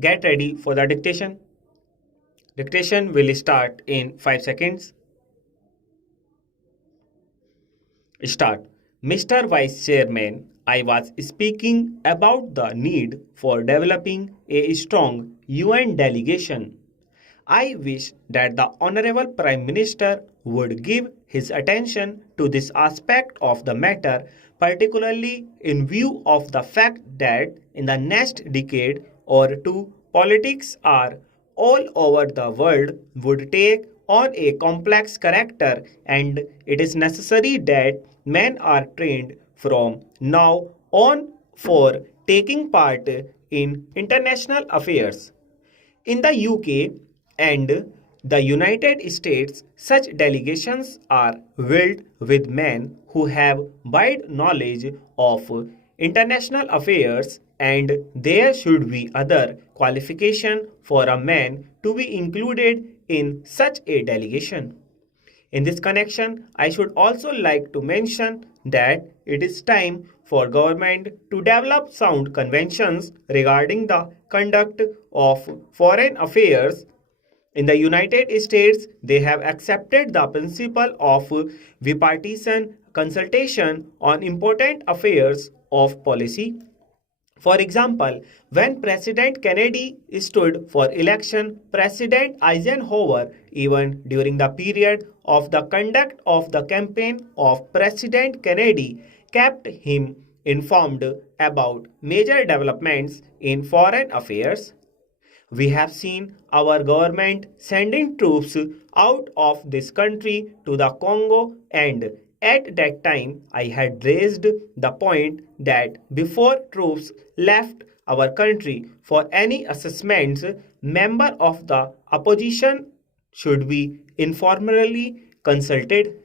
Get ready for the dictation. Dictation will start in 5 seconds. Start. Mr. Vice Chairman, I was speaking about the need for developing a strong UN delegation. I wish that the Honorable Prime Minister would give his attention to this aspect of the matter, particularly in view of the fact that in the next decade or two, politics are all over the world would take on a complex character, and it is necessary that men are trained from now on for taking part in international affairs. In the UK and the United States, such delegations are filled with men who have wide knowledge of international affairs, and there should be other qualification for a man to be included in such a delegation. In this connection, I should also like to mention that it is time for government to develop sound conventions regarding the conduct of foreign affairs. In the United States, they have accepted the principle of bipartisan consultation on important affairs of policy. For example, when President Kennedy stood for election, President Eisenhower, even during the period of the conduct of the campaign of President Kennedy, kept him informed about major developments in foreign affairs. We have seen our government sending troops out of this country to the Congo, and at that time I had raised the point that before troops left our country for any assessments, member of the opposition should be informally consulted.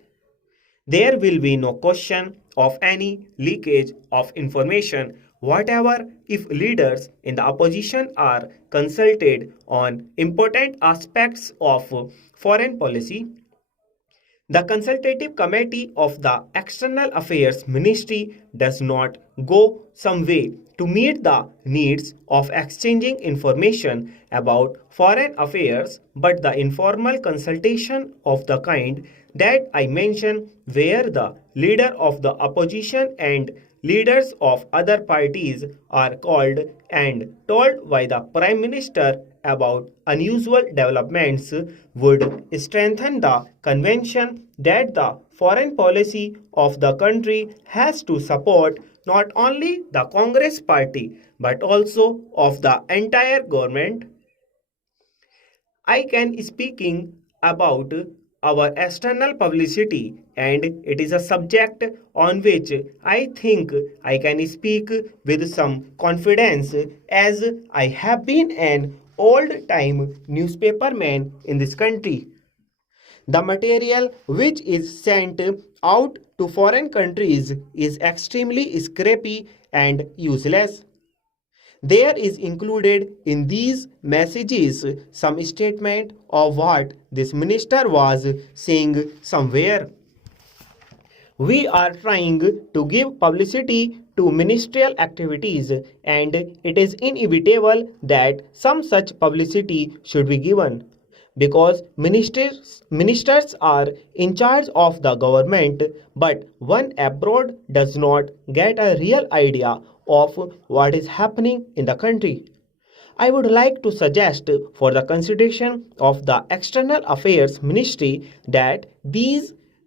There will be no question of any leakage of information whatever if leaders in the opposition are consulted on important aspects of foreign policy. The consultative committee of the External Affairs Ministry does not go some way to meet the needs of exchanging information about foreign affairs, but the informal consultation of the kind that I mentioned, where the leader of the opposition and leaders of other parties are called and told by the Prime Minister about unusual developments, would strengthen the convention that the foreign policy of the country has to support not only the Congress party but also of the entire government. I can speaking about our external publicity, and it is a subject on which I think I can speak with some confidence, as I have been an old-time newspaperman in this country. The material which is sent out to foreign countries is extremely scrappy and useless. There is included in these messages some statement of what this minister was saying somewhere. We are trying to give publicity to ministerial activities, and it is inevitable that some such publicity should be given, because ministers are in charge of the government, but one abroad does not get a real idea of what is happening in the country. I would like to suggest for the consideration of the External Affairs Ministry that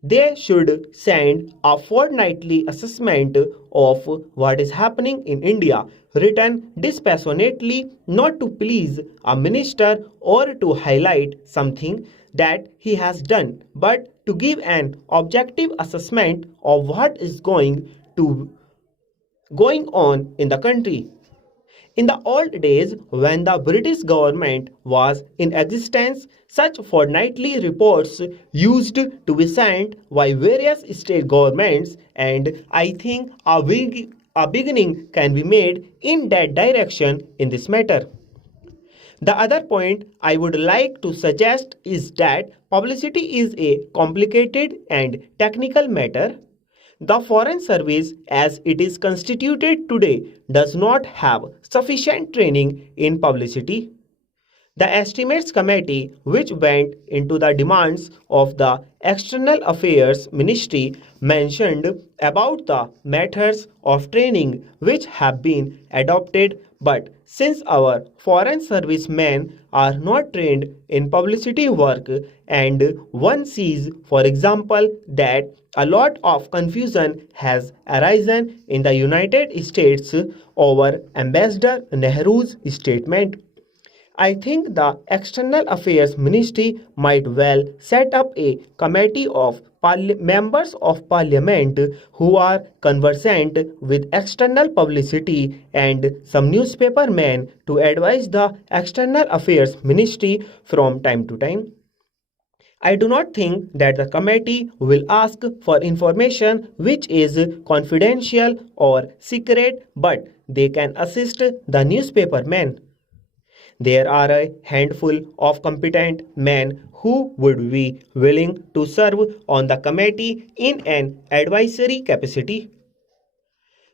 they should send a fortnightly assessment of what is happening in India, written dispassionately, not to please a minister or to highlight something that he has done, but to give an objective assessment of what is going on in the country. In the old days, when the British government was in existence, such fortnightly reports used to be sent by various state governments, and I think a beginning can be made in that direction in this matter. The other point I would like to suggest is that publicity is a complicated and technical matter. The Foreign Service, as it is constituted today, does not have sufficient training in publicity. The Estimates Committee, which went into the demands of the External Affairs Ministry, mentioned about the methods of training which have been adopted, but since our foreign service men are not trained in publicity work, and one sees, for example, that a lot of confusion has arisen in the United States over Ambassador Nehru's statement. I think the External Affairs Ministry might well set up a committee of members of parliament who are conversant with external publicity and some newspaper men to advise the External Affairs Ministry from time to time. I do not think that the committee will ask for information which is confidential or secret, but they can assist the newspaper men. There are a handful of competent men who would be willing to serve on the committee in an advisory capacity.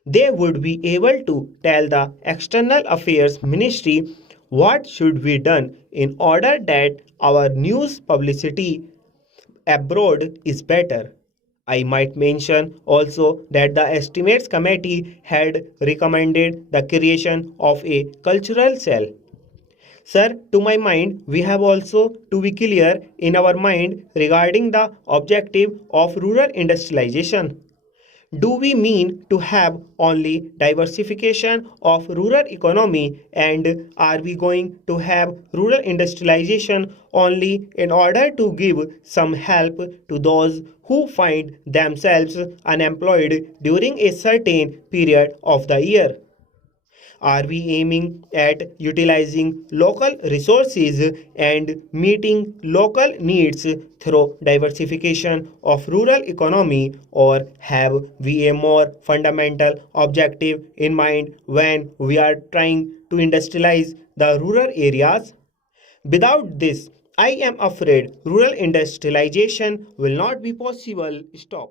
They would be able to tell the External Affairs Ministry what should be done in order that our news publicity abroad is better. I might mention also that the Estimates Committee had recommended the creation of a cultural cell. Sir, to my mind, we have also to be clear in our mind regarding the objective of rural industrialization. Do we mean to have only diversification of rural economy, and are we going to have rural industrialization only in order to give some help to those who find themselves unemployed during a certain period of the year? Are we aiming at utilizing local resources and meeting local needs through diversification of rural economy, or have we a more fundamental objective in mind when we are trying to industrialize the rural areas? Without this, I am afraid rural industrialization will not be possible. Stop.